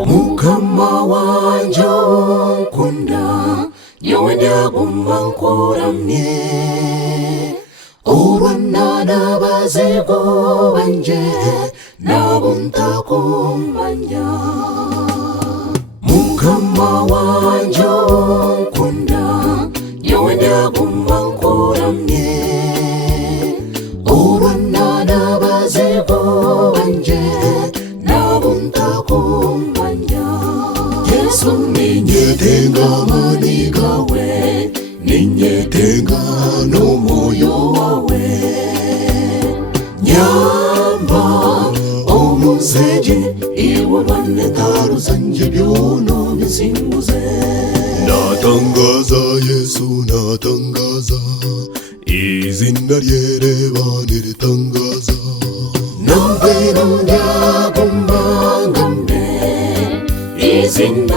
Mukama wanje nkunda nyowe ndaguma nkuramye urwanana bazigo banje nabo ntakumanya. Mukama wanje nkunda nyowe ndaguma nkuramye urwanana bazigo banje nabo ntakumanya. Yesu ninyetenga manigawe ninyetenga n'umwoyo wawe nyamba omuzeje iwe banetaro zanje byono bisimbuze. Natangaza Yesu natangaza izina ry'Erebana ritangaza. Nambeno ndagumba ngambe izina